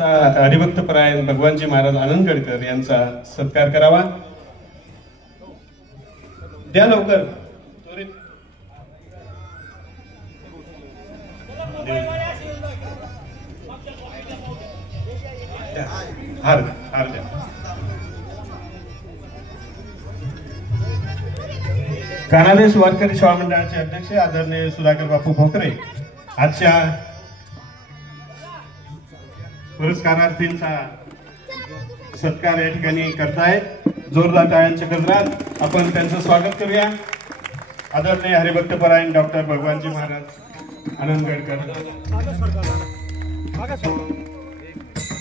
हरिभक्तपरायण भगवानजी महाराज आनंदगडकर यांचा सत्कार करावा। द्या लवकर हार द्या। कानादेश वारकरी सेवा मंडळाचे अध्यक्ष आदरणीय सुधाकर बापू भोकरे आजच्या पुरस्कारार्थींचा सत्कार या ठिकाणी करतायत। जोरदार टाळ्यांच्या गजरात आपण त्यांचं स्वागत करूया। आदरणीय हरिभक्तपरायण डॉक्टर भगवानजी महाराज आनंदगडकर।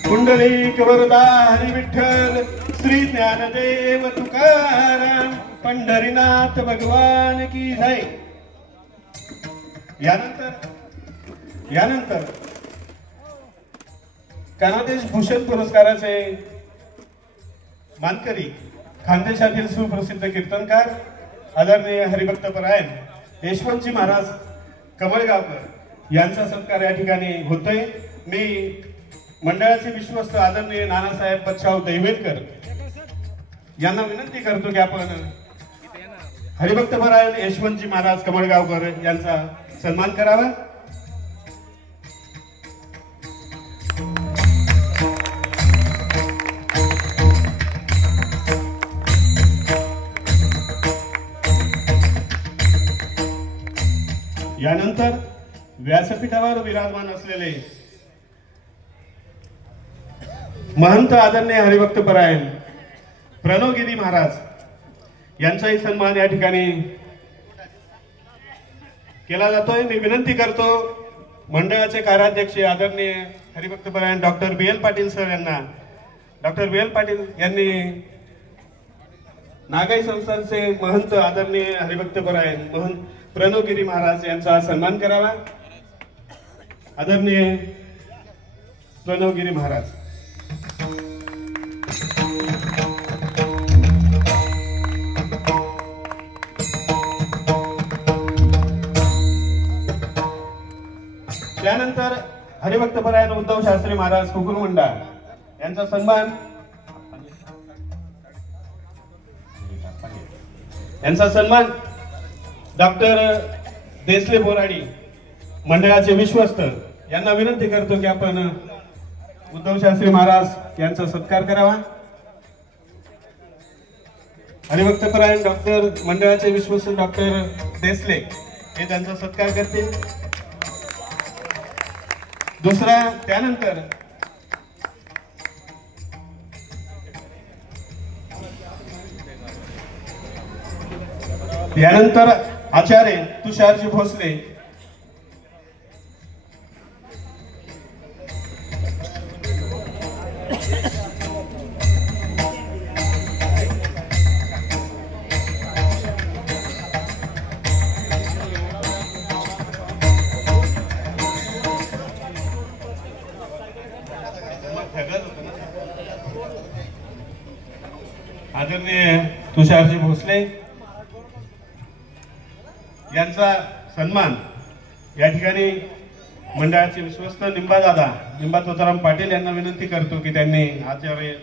कुंडलिक वरदा हरी विठ्ठल श्री ज्ञानदेव तुकाराम पंढरीनाथ भगवान की जय। यानंतर कानादेश भूषण पुरस्काराचे मानकरी खानदेशातील सुप्रसिद्ध कीर्तनकार आदरणीय हरिभक्तपरायण यशवंतजी महाराज कमळगावकर यांचा सत्कार या ठिकाणी होतोय। मी मंडळाचे विश्वस्त आदरणीय नानासाहेब बच्चाव दैवेलकर यांना विनंती करतो की आपण हरिभक्तपरायण यशवंतजी महाराज कमळगावकर यांचा सन्मान करावा। यानंतर व्यासपीठावर विराजमान असलेले महंत आदरणीय हरिभक्तपरायण प्रणवगिरी महाराज यांचाही सन्मान या ठिकाणी केला जातोय। मी विनंती करतो मंडळाचे कार्याध्यक्ष आदरणीय हरिभक्तपरायण डॉक्टर BL पाटील सर यांना, डॉक्टर BL पाटील यांनी नागाई संस्थानचे महंत आदरणीय हरिभक्तपरायण महंत प्रणवगिरी महाराज यांचा सन्मान करावा। आदरणीय प्रणवगिरी महाराज। त्यानंतर हरिभक्तपरायण उद्धव शास्त्री महाराज कुकुरमुंडा यांचा सन्मान डॉक्टर देसले बोराडी मंडळाचे विश्वस्त यांना विनंती करतो की आपण उद्धव शास्त्री महाराज यांचा सत्कार करावा। हरिभक्तपरायण डॉक्टर मंडळाचे विश्वस्त डॉक्टर देसले हे त्यांचा सत्कार करतील। दुसरा यानंतर आचार्य तुषारजी भोसले आदरणीय तुषारजी भोसले यांचा सन्मान या ठिकाणी मंडळाचे विश्वस्त निंबा तोताराम पाटील यांना विनंती करतो की त्यांनी आचार्य